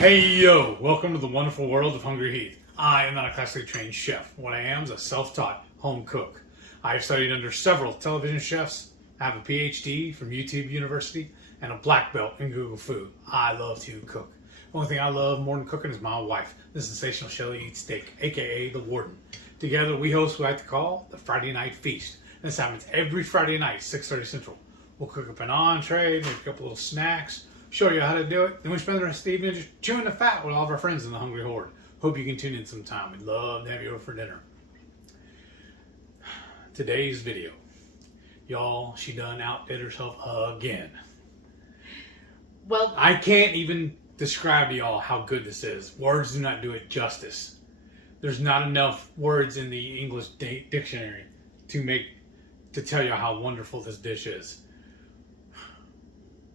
Hey yo, welcome to the wonderful world of HungryHeath. I am not a classically trained chef. What I am is a self-taught home cook. I have studied under several television chefs, I have a PhD from YouTube University, and a black belt in Google Food. I love to cook. The only thing I love more than cooking is my wife, the sensational Shelly Eats Steak, aka the Warden. Together we host what I like to call the Friday Night Feast. This happens every Friday night, 6:30 Central. We'll cook up an entree, make a couple little snacks, show you how to do it. Then we spend the rest of the evening just chewing the fat with all of our friends in the Hungry Horde. Hope you can tune in sometime. We'd love to have you over for dinner. Today's video. Y'all, she done outdid herself again. Well, I can't even describe to y'all how good this is. Words do not do it justice. There's not enough words in the English dictionary to tell you how wonderful this dish is.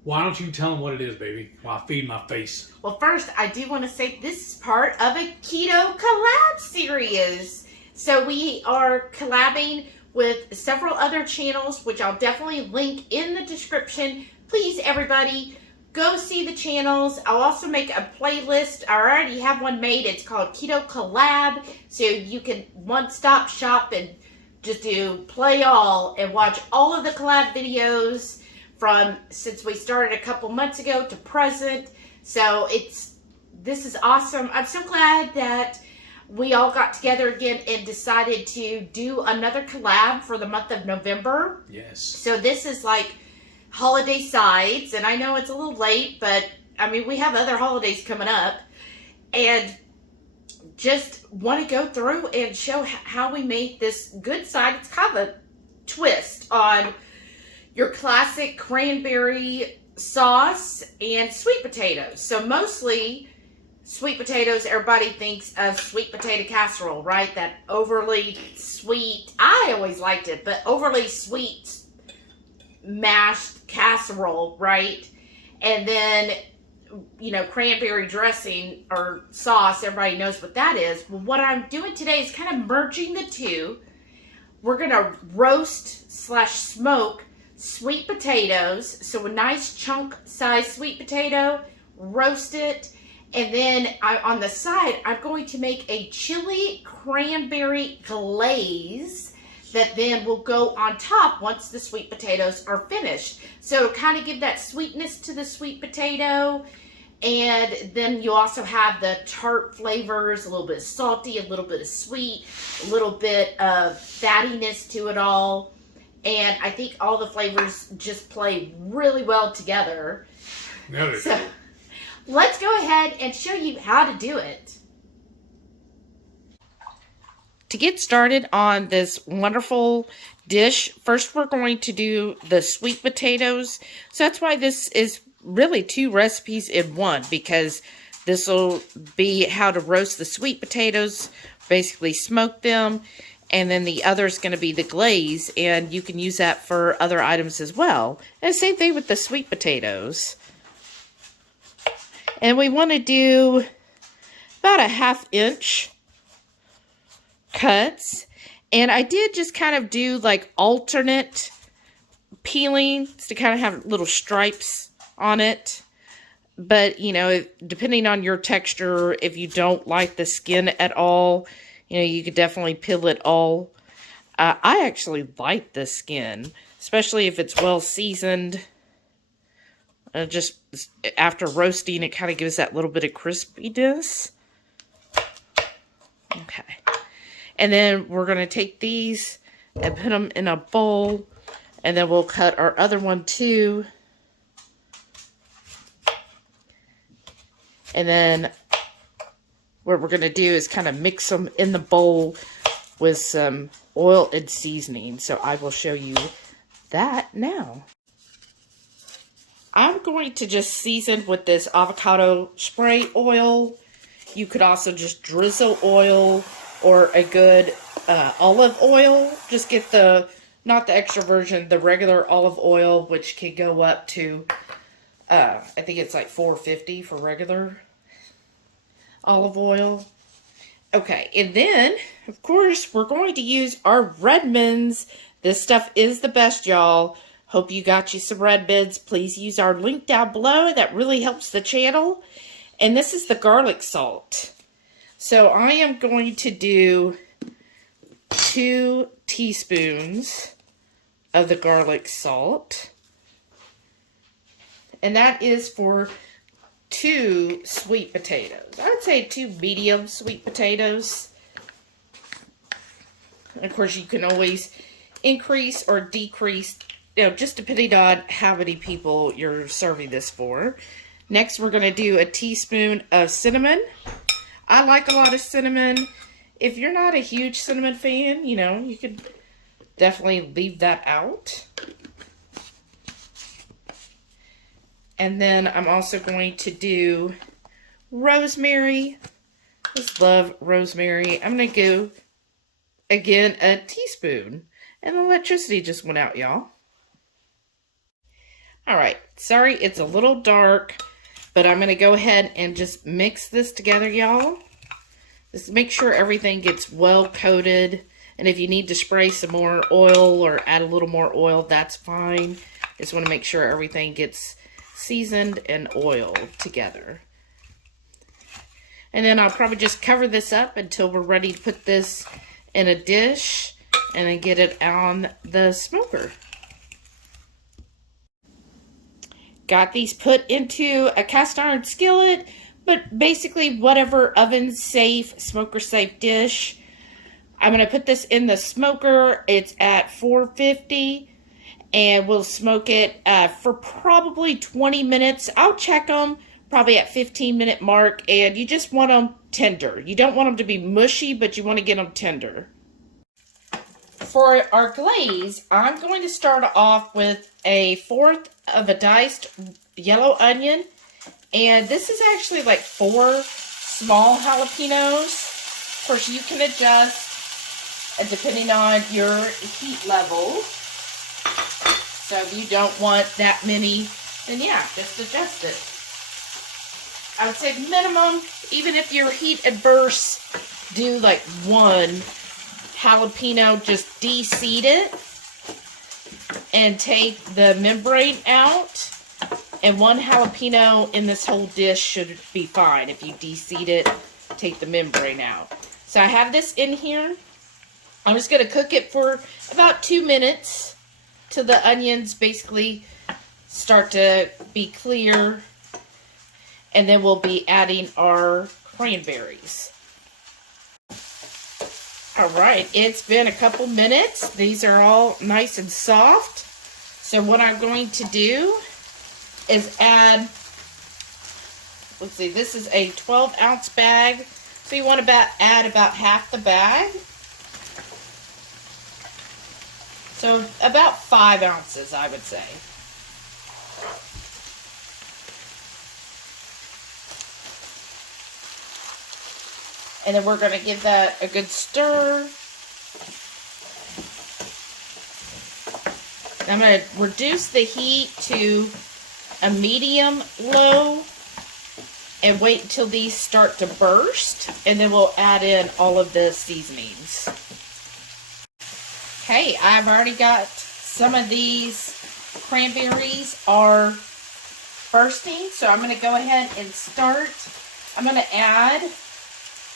Why don't you tell them what it is, baby, while I feed my face? well, first, I do want to say this is part of a Keto Collab series. So we are collabing with several other channels, which I'll definitely link in the description. Please, everybody, go see the channels. I'll also make a playlist. I already have one made. It's called Keto Collab. So you can one-stop shop and just do play all and watch all of the collab videos from since we started a couple months ago to present. So this is awesome. I'm so glad that we all got together again and decided to do another collab for the month of November. Yes. So this is like holiday sides, and I know it's a little late, but I mean, we have other holidays coming up, and just want to go through and show how we made this good side. It's kind of a twist on your classic cranberry sauce and sweet potatoes. So mostly sweet potatoes, everybody thinks of sweet potato casserole, right? That overly sweet, I always liked it, but overly sweet mashed casserole, right? And then, you know, cranberry dressing or sauce, everybody knows what that is. Well, what I'm doing today is kind of merging the two. We're gonna roast/smoke sweet potatoes. So a nice chunk size sweet potato, roast it. And then on the side, I'm going to make a chili cranberry glaze that then will go on top once the sweet potatoes are finished. So kind of give that sweetness to the sweet potato. And then you also have the tart flavors, a little bit of salty, a little bit of sweet, a little bit of fattiness to it all. And I think all the flavors just play really well together. No, So let's go ahead and show you how to do it. To get started on this wonderful dish, first we're going to do the sweet potatoes. So that's why this is really 2 recipes in one, because this will be how to roast the sweet potatoes, basically smoke them, and then the other is going to be the glaze, and you can use that for other items as well. And same thing with the sweet potatoes. And we want to do about a 1/2 inch cuts. And I did just kind of do like alternate peeling to kind of have little stripes on it. But, you know, depending on your texture, if you don't like the skin at all, you know, you could definitely peel it all. I actually like the skin, especially if it's well seasoned. Just after roasting, it kind of gives that little bit of crispiness. Okay. And then we're going to take these and put them in a bowl. And then we'll cut our other one too. And then what we're going to do is kind of mix them in the bowl with some oil and seasoning. So I will show you that now. I'm going to just season with this avocado spray oil. You could also just drizzle oil or a good olive oil. Just get not the extra version, the regular olive oil, which can go up to, I think it's like $4.50 for regular olive oil. Okay, and then, of course, we're going to use our Redmonds. This stuff is the best, y'all. Hope you got you some Redmonds. Please use our link down below. That really helps the channel. And this is the garlic salt. So I am going to do 2 teaspoons of the garlic salt. And that is for 2 sweet potatoes. I would say 2 medium sweet potatoes. And of course, you can always increase or decrease, just depending on how many people you're serving this for. Next, we're going to do a teaspoon of cinnamon. I like a lot of cinnamon. If you're not a huge cinnamon fan, you could definitely leave that out. And then I'm also going to do rosemary. Just love rosemary. I'm going to go, again, a teaspoon. And the electricity just went out, y'all. Alright, sorry it's a little dark, but I'm going to go ahead and just mix this together, y'all. Just make sure everything gets well coated. And if you need to spray some more oil or add a little more oil, that's fine. Just want to make sure everything gets seasoned and oiled together. And then I'll probably just cover this up until we're ready to put this in a dish and then get it on the smoker. Got these put into a cast iron skillet, but basically whatever oven safe, smoker safe dish. I'm going to put this in the smoker. It's at 450 and we'll smoke it for probably 20 minutes. I'll check them probably at 15-minute mark, and you just want them tender. You don't want them to be mushy, but you want to get them tender. For our glaze, I'm going to start off with 1/4 of a diced yellow onion, and this is actually like 4 small jalapenos. Of course, you can adjust depending on your heat level. So if you don't want that many, then yeah, just adjust it. I would say minimum, even if your heat adverse, do like 1 jalapeno, just de-seed it and take the membrane out. And 1 jalapeno in this whole dish should be fine. If you de-seed it, take the membrane out. So I have this in here. I'm just going to cook it for about 2 minutes till the onions basically start to be clear. And then we'll be adding our cranberries. Alright, it's been a couple minutes. These are all nice and soft. So what I'm going to do is add, let's see, this is a 12-ounce bag. So you want to add about half the bag. So about 5 ounces, I would say. And then we're going to give that a good stir. I'm going to reduce the heat to a medium-low and wait until these start to burst. And then we'll add in all of the seasonings. Okay, I've already got some of these cranberries are bursting. So I'm going to go ahead and start. I'm going to add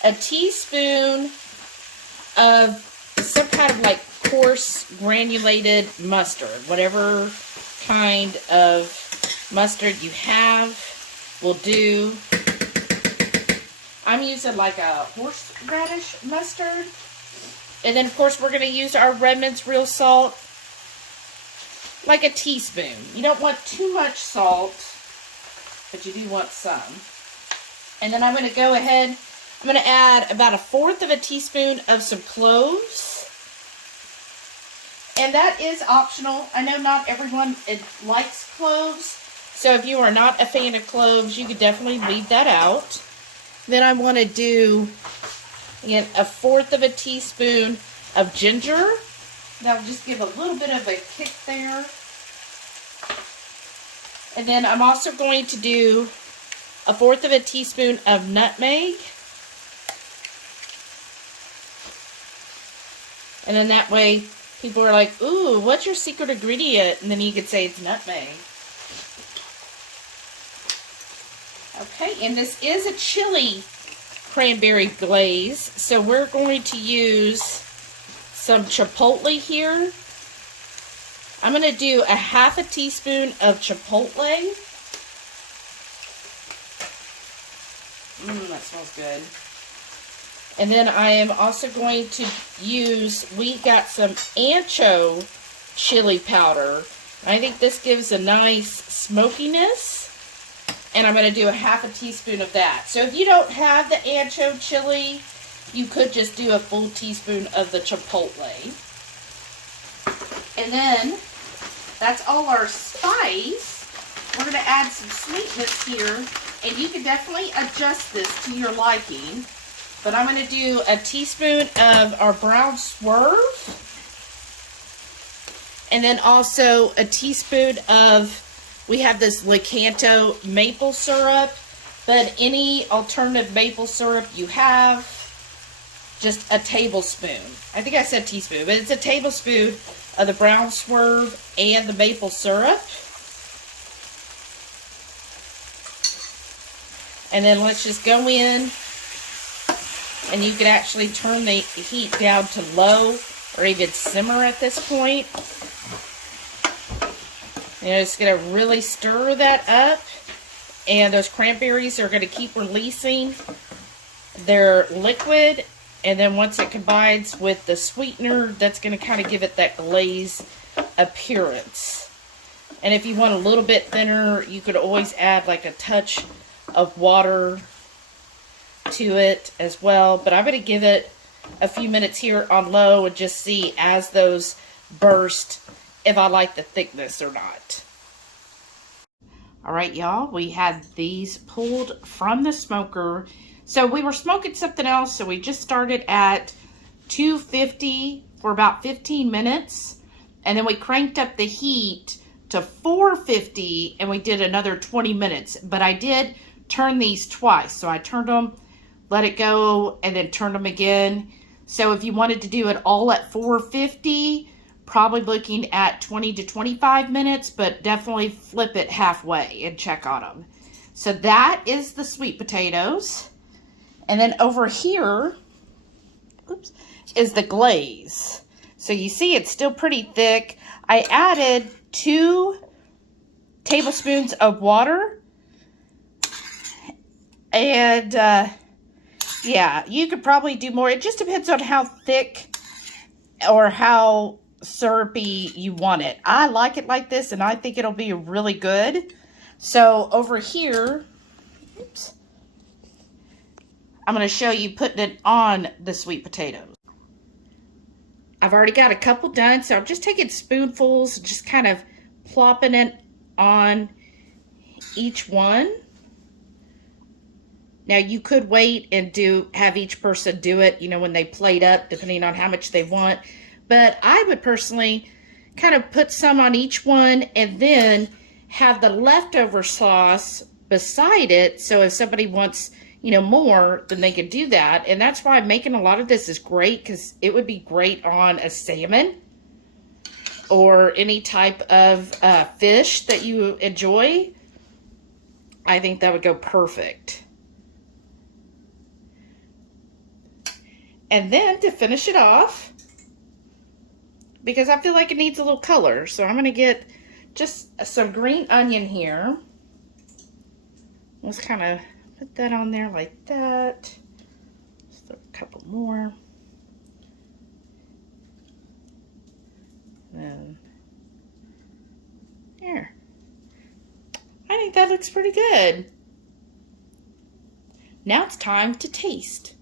a teaspoon of some kind of like coarse granulated mustard. Whatever kind of mustard you have will do. I'm using like a horseradish mustard. And then of course we're going to use our Redmond's real salt. Like a teaspoon. You don't want too much salt, but you do want some. And then I'm going to go ahead, I'm going to add about 1/4 of a teaspoon of some cloves. And that is optional. I know not everyone likes cloves. So if you are not a fan of cloves, you could definitely leave that out. Then I want to do, again, 1/4 of a teaspoon of ginger. That'll just give a little bit of a kick there. And then I'm also going to do 1/4 of a teaspoon of nutmeg. And then that way, people are like, ooh, what's your secret ingredient? And then you could say it's nutmeg. Okay, and this is a chili cranberry glaze, so we're going to use some chipotle here. I'm going to do a half a teaspoon of chipotle. That smells good. And then I am also going to use, we got some ancho chili powder. I think this gives a nice smokiness. And I'm going to do a half a teaspoon of that. So if you don't have the ancho chili, you could just do a full teaspoon of the chipotle. And then, that's all our spice. We're going to add some sweetness here. And you can definitely adjust this to your liking. But I'm going to do a teaspoon of our brown swerve. And then also a teaspoon of, we have this Lakanto maple syrup. But any alternative maple syrup you have, just a tablespoon. I think I said teaspoon, but it's a tablespoon of the brown swerve and the maple syrup. And then let's just go in, and you can actually turn the heat down to low or even simmer at this point. And you're just going to really stir that up. And those cranberries are going to keep releasing their liquid. And then once it combines with the sweetener, that's going to kind of give it that glaze appearance. And if you want a little bit thinner, you could always add like a touch of water to it as well. But I'm going to give it a few minutes here on low and just see as those burst if I like the thickness or not. Alright, y'all, we had these pulled from the smoker. So we were smoking something else, so we just started at 250 for about 15 minutes. And then we cranked up the heat to 450 and we did another 20 minutes. But I did turn these twice. So I turned them, let it go, and then turned them again. So if you wanted to do it all at 450, probably looking at 20 to 25 minutes, but definitely flip it halfway and check on them. So that is the sweet potatoes. And then over here, oops, is the glaze. So you see it's still pretty thick. I added 2 tablespoons of water. And yeah, you could probably do more. It just depends on how thick or how syrupy you want it. I like it like this, and I think it'll be really good. So over here, oops, I'm going to show you putting it on the sweet potatoes. I've already got a couple done, so I'm just taking spoonfuls, just kind of plopping it on each one. Now you could wait and have each person do it, you know, when they plate up, depending on how much they want. But I would personally kind of put some on each one and then have the leftover sauce beside it. So if somebody wants, you know, more, then they can do that. And that's why making a lot of this is great, because it would be great on a salmon or any type of fish that you enjoy. I think that would go perfect. And then to finish it off, because I feel like it needs a little color, so I'm going to get just some green onion here. Let's kind of put that on there like that. Just throw a couple more. And there. I think that looks pretty good. Now it's time to taste.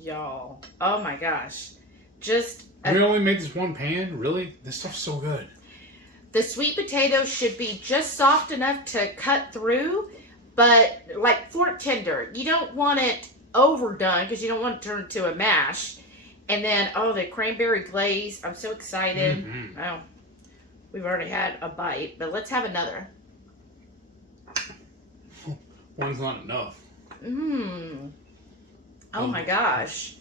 Y'all, oh my gosh, we only made this one pan? Really? This stuff's so good. The sweet potatoes should be just soft enough to cut through, but like fork tender. You don't want it overdone because you don't want it to turn into a mash. And then, oh, the cranberry glaze. I'm so excited. Mm-hmm. Oh, we've already had a bite, but let's have another. One's not enough. Mmm. Oh my gosh.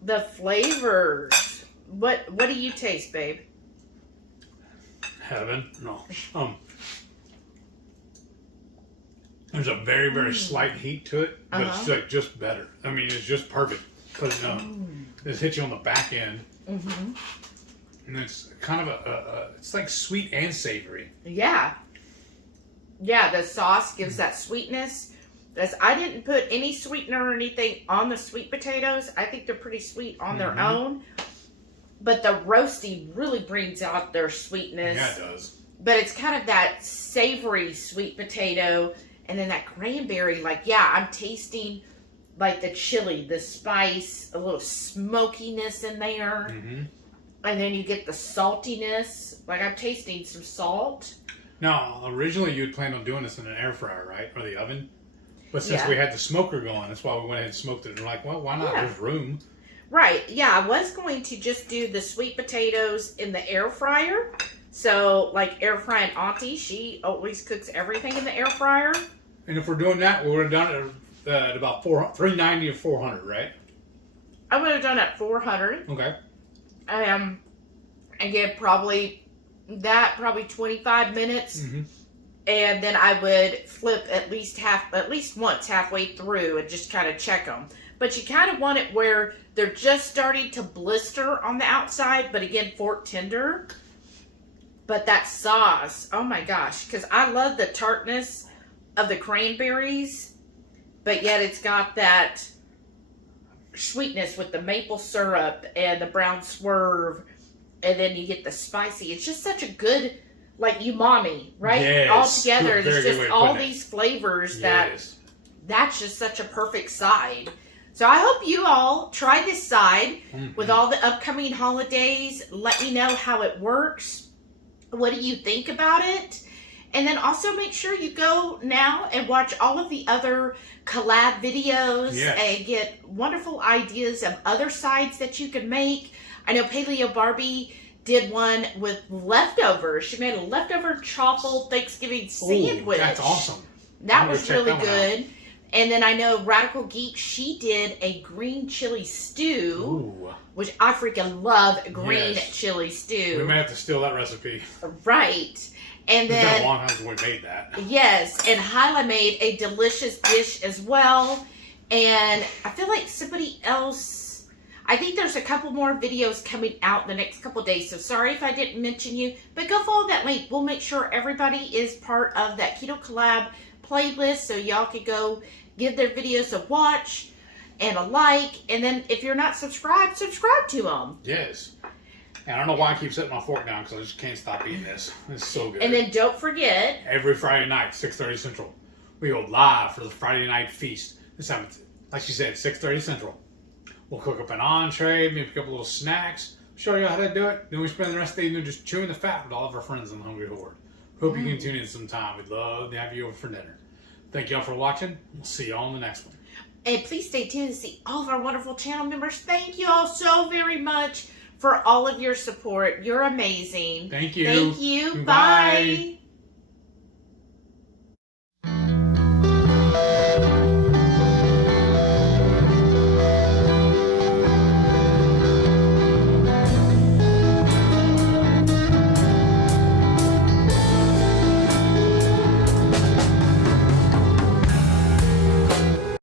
The flavors. What do you taste, babe? Heaven? No. There's a very, very slight heat to it, but it's like just better. I mean, it's just perfect. Because it hits you on the back end. Mm-hmm. And it's kind of it's like sweet and savory. Yeah. Yeah, the sauce gives that sweetness. I didn't put any sweetener or anything on the sweet potatoes. I think they're pretty sweet on their own. But the roasty really brings out their sweetness. Yeah, it does. But it's kind of that savory sweet potato. And then that cranberry, like, yeah, I'm tasting like the chili, the spice, a little smokiness in there. Mm-hmm. And then you get the saltiness. Like, I'm tasting some salt. Now, originally you had planned on doing this in an air fryer, right? Or the oven? But since we had the smoker going, that's why we went ahead and smoked it. And we're like, well, why not? There's room. Right. Yeah, I was going to just do the sweet potatoes in the air fryer. So, like, air frying auntie, she always cooks everything in the air fryer. And if we're doing that, we would have done it at about 390 or 400, right? I would have done it at 400. Okay. Again, probably 25 minutes. Mm-hmm. And then I would flip at least once halfway through and just kind of check them. But you kind of want it where they're just starting to blister on the outside, but again, fork tender. But that sauce, oh my gosh, because I love the tartness of the cranberries, but yet it's got that sweetness with the maple syrup and the brown swerve, and then you get the spicy. It's just such a good, like, umami, right? Yes. All together, there's just all these flavors Yes. that's just such a perfect side. So I hope you all try this side with all the upcoming holidays. Let me know how it works. What do you think about it? And then also make sure you go now and watch all of the other collab videos and get wonderful ideas of other sides that you can make. I know Paleo Barbie did one with leftovers. She made a leftover truffle Thanksgiving sandwich. Ooh, that's awesome. That was really good. And then I know Radical Geek, she did a green chili stew, which I freaking love green chili stew. We may have to steal that recipe. Right. And then it's been a long time since we made that. Yes, and Hyla made a delicious dish as well. And I feel like somebody else, I think there's a couple more videos coming out in the next couple days. So sorry if I didn't mention you, but go follow that link. We'll make sure everybody is part of that Keto Collab playlist so y'all can go give their videos a watch and a like. And then if you're not subscribed, subscribe to them. Yes. And I don't know why I keep setting my fork down because I just can't stop eating this. It's so good. And then don't forget, every Friday night, 6:30 Central, we go live for the Friday night feast. This time, like she said, 6:30 Central. We'll cook up an entree, maybe pick up a little snacks, show you how to do it. Then we spend the rest of the evening just chewing the fat with all of our friends on the Hungry Horde. Hope you can tune in sometime. We'd love to have you over for dinner. Thank y'all for watching. We'll see y'all in the next one. And please stay tuned to see all of our wonderful channel members. Thank you all so very much for all of your support. You're amazing. Thank you. Thank you. Bye. Bye.